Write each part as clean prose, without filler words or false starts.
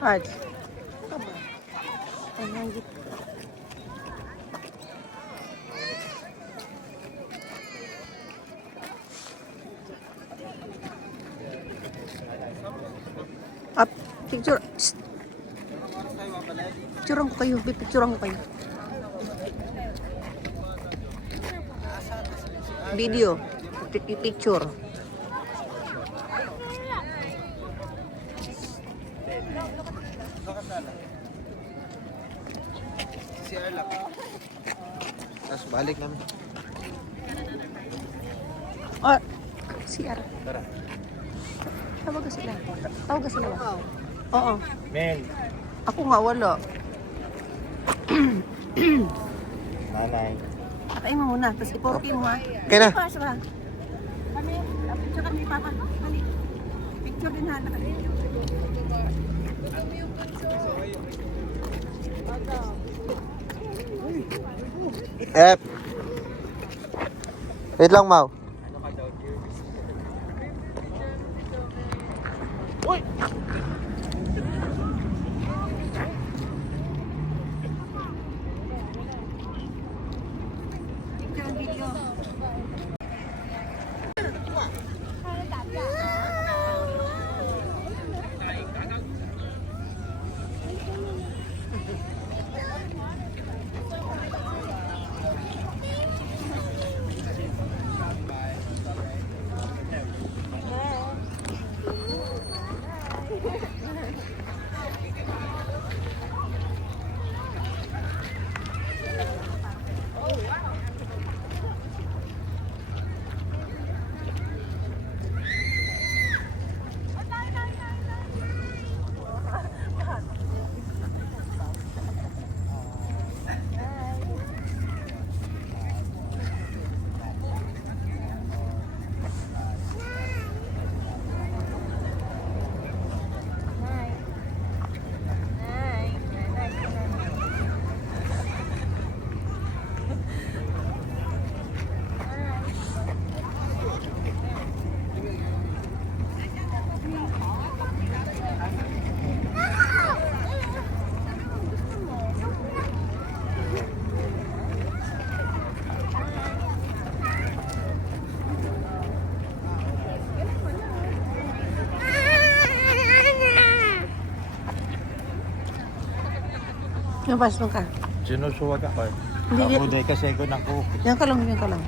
Hard. Ay, nanggit. Up. Picture. Shh. Picturean ko kayo. Picturean ko kayo. Video. Picture. CR lang. Tapos balik namin. Oh, CR. Tara. Tawag ka sila. Tawag ka sila. Oo. Men. Ako nga wala. Nanay. Patay mo muna. Tapos iporki mo ha. Kaya na. Pas ba? Kami. Picture kami papa. Hali. Picture din ha. F. Wait lang, Mau. Uy! Picture video. Nabas mo ka. Sinusuwag ako eh. Hindi, Ako dahil kasi ko ng cook. yan ka lang, yan ka lang.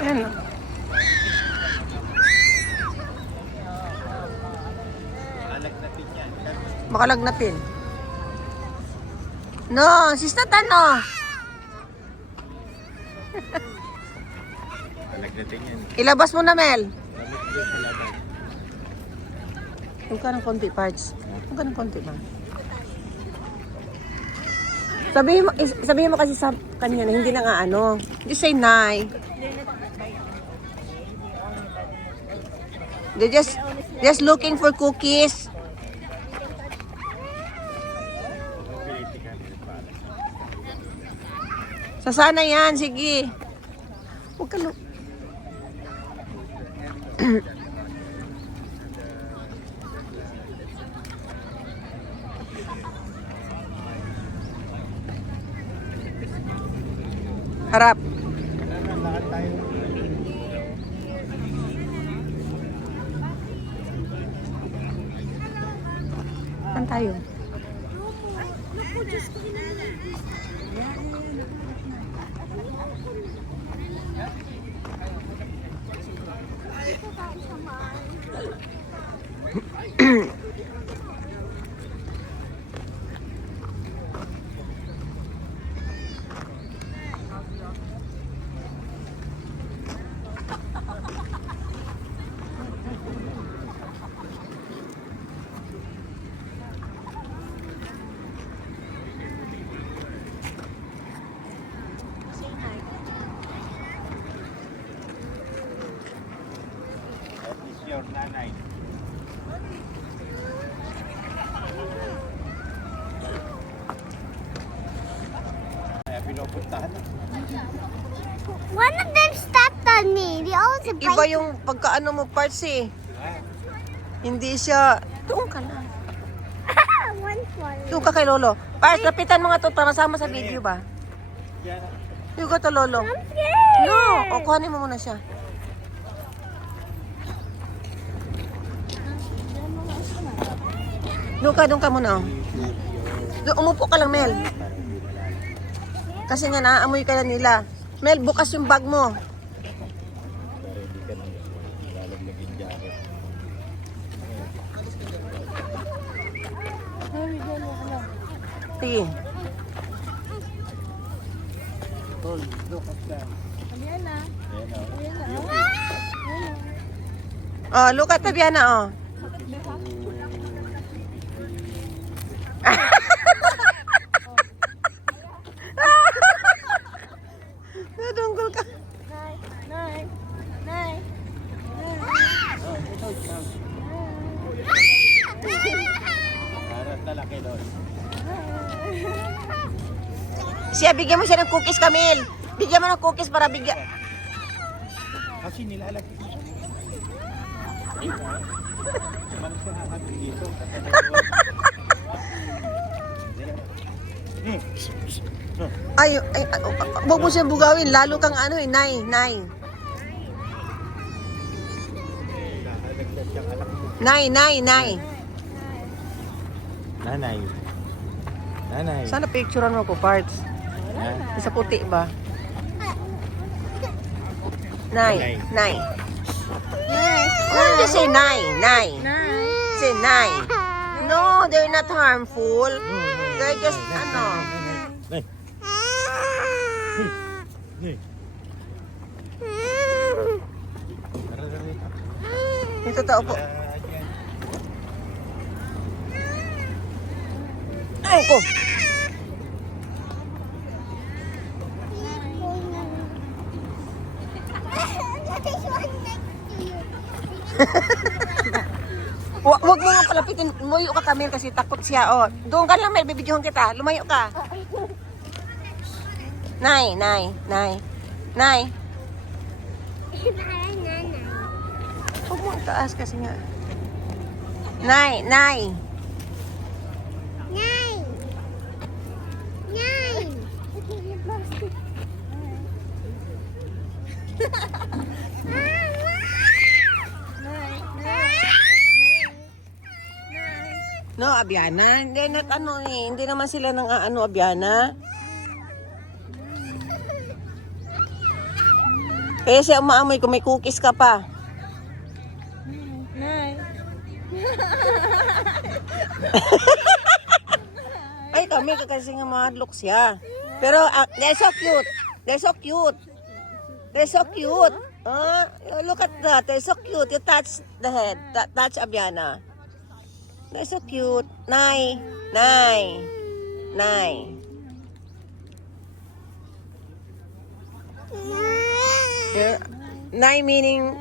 Ayan o. Makalagnapin. No, sista tano. Alagdating yan. Ilabas mo na, Mel. Huwag ka ng konti, parts. Huwag ka ng konti ba? Sabihin mo kasi sa kanya na hindi na nga ano. Just say nay. They're just looking for cookies. Sasana yan, sige. Huwag ka Harap. Saan tayo? One of them stepped on me. The other Iba yung pagkaano mo parts eh. Hindi siya... Doon ka na. One for Doon ka kay Lolo. Parts, lapitan mo nga to para sama sa video ba? Yung ka to, Lolo. I'm scared. No, o kuhanin mo muna siya. Doon ka muna. Oh. Doon, umupo ka lang, Mel. Kasi nga naaamoy ka na nila. Mel, bukas yung bag mo. Para hindi ka nang lalaglag yung jacket. Sige. Tol, look at that. Ayan na. Ayan o. Oh, look at Tabiana, oh. Nadunggol ka. Nine. Nine. Harap na laki doon. Siya, bigyan mo siya ng cookies, Camille. Bigyan mo ng cookies para bigyan. Kasi nilalagay ko siya. Malas ka nakakabig dito. Ay, huwag mo siyang bugawin. Lalo kang ano eh, nay. Lalaglag siyang anak mo. Nay. Nanay. Sana picturean mo ko, parts. Ha? Sa puti ba? Nay. Just say nay. Say nay. No, they're not harmful. They're just, ano. Nay. Nay. Yung totoo po. Ay ko. Wag mo nga palapitin. Lumayo ka, Camille, kasi takot siya. Oh, doon ka lang, may bibidyohan kita. Lumayo ka. Nay. Huwag mo itaas kasi nga. Nay. No, Abiana. Hindi, hindi naman sila nang Abiana. Kaya siya umaamoy kung may cookies ka pa. Ay, kami kasi nga mahadlok siya. Pero they're so cute. Look at that. They're so cute. You touch the head. Touch Abiana. They're so cute. Nay. Nay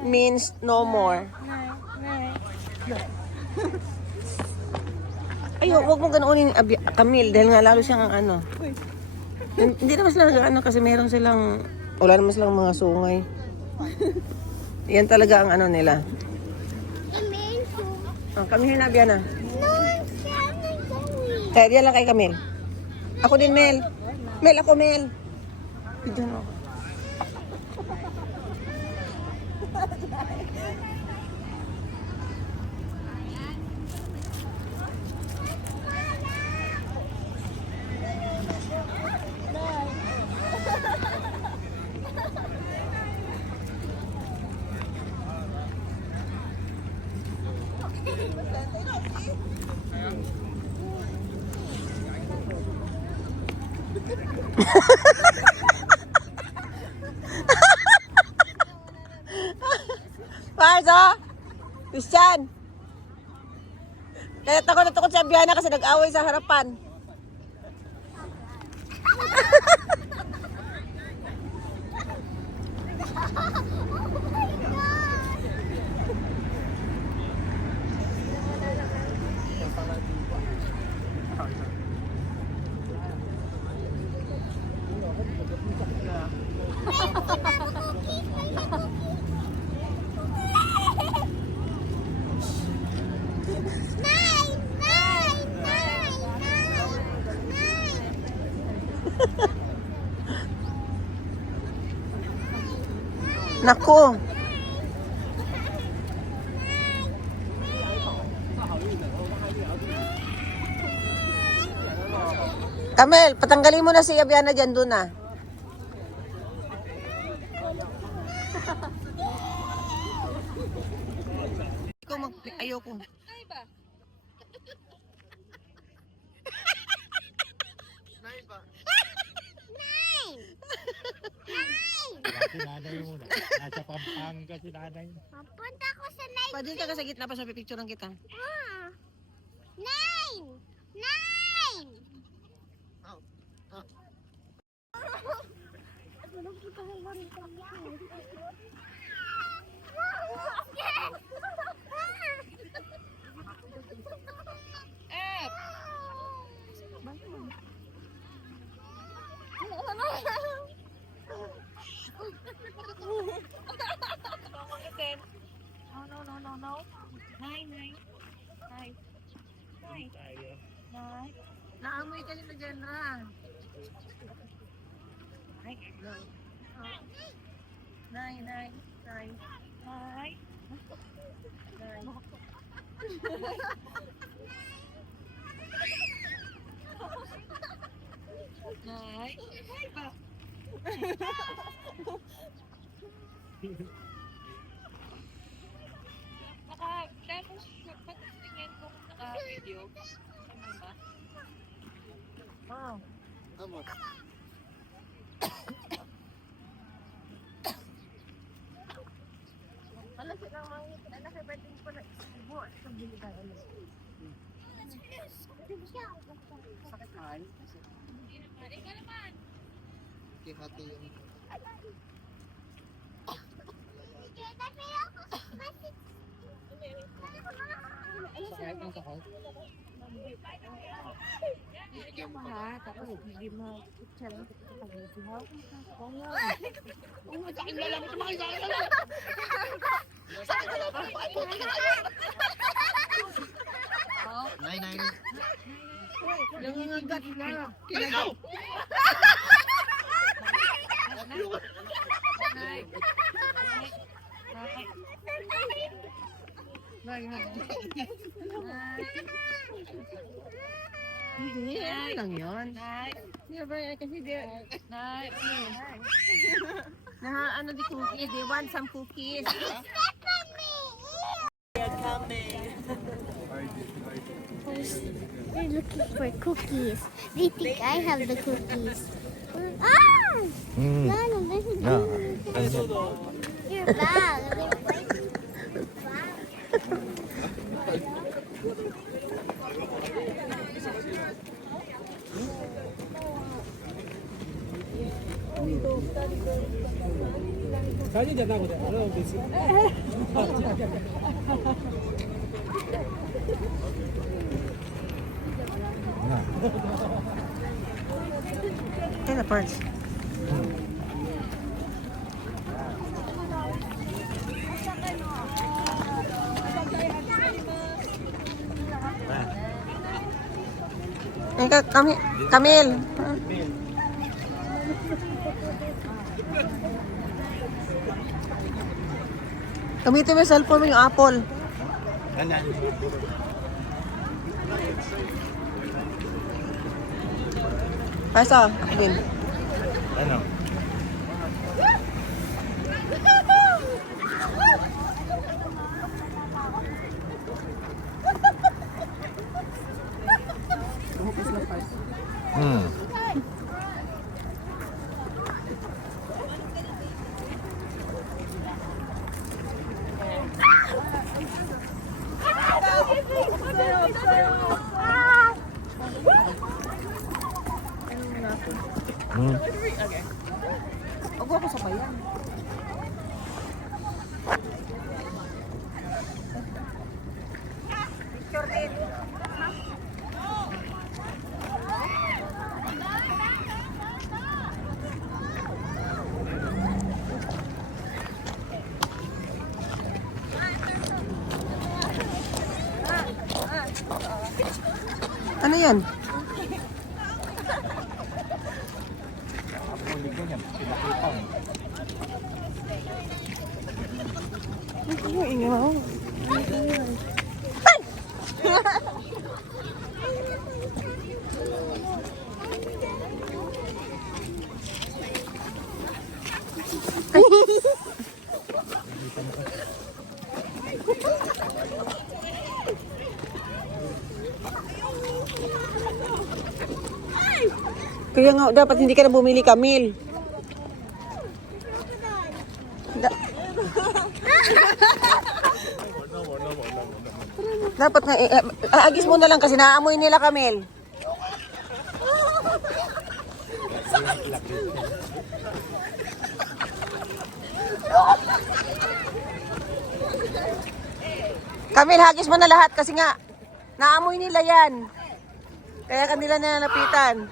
means no more. Ay, huwag mo ganunin Camille dahil nga lalo siyang ano. Hindi naman sila ano kasi meron silang wala naman silang mga sungay. Yan talaga ang ano nila. Oh, kami na Biana. Kaya diyan lang kay Camille. Ako din Mel. Ako Mel. Diyan ako. Parzo! Christian! Kaya takot si Abiana kasi nag-away sa harapan. Naku. Kamel, patanggalin mo na si Abiana dyan doon na. Ayoko. Si nanay muna. Nasa Pampanga si nanay. Papunta ko sa nine. Pwede ka sa gitna pa sa pipicturean kita. Ah. Nine! Nine! No. Nine. Naamoy ka nila dyan, Ra. Nine. Tapos, patingin ko kung naka-video. Ano ba? Wow. Wala silang mga anak ay pwede ko na ibo at sabili ka ulit. Sakit man. Ikaw naman. Kihati yung sakay ng sakay. Hindi mo ha. Tapos, hindi mo. Charang ko sa pag-ibig. Umasakin na lang. Tumakay sa akin. Nine. Nangingagat na. Ikaw! Hindi, ano lang yun. Ano di cookies? They want some cookies. They're looking for cookies. They think I have the cookies. Ah! Lalo, this is your bag. Okay na, parts. Kamil. Gamitin mo yung cellphone mo, yung Apple. Kanan. Pasa, Alin. Ano? Huwag ako sa bayan. Picture din. yan? Huli ko niyan, pinakita mo. Ano ingay mo? Kaya nga, dapat hindi ka na bumili, Camille. Dapat nga, agis mo na lang kasi naamoy nila, Camille. Camille, hagis mo na lahat kasi nga, naamoy nila yan. Kaya kanila nalapitan.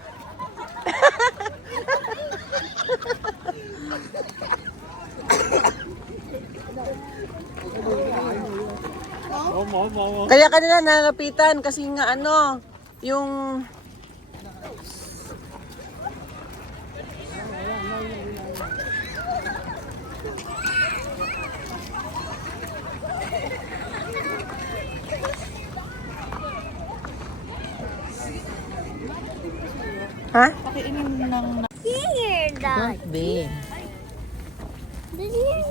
Kaya kanila nalapitan kasi nga ano, yung ha? Here, Dad. Babe. Did you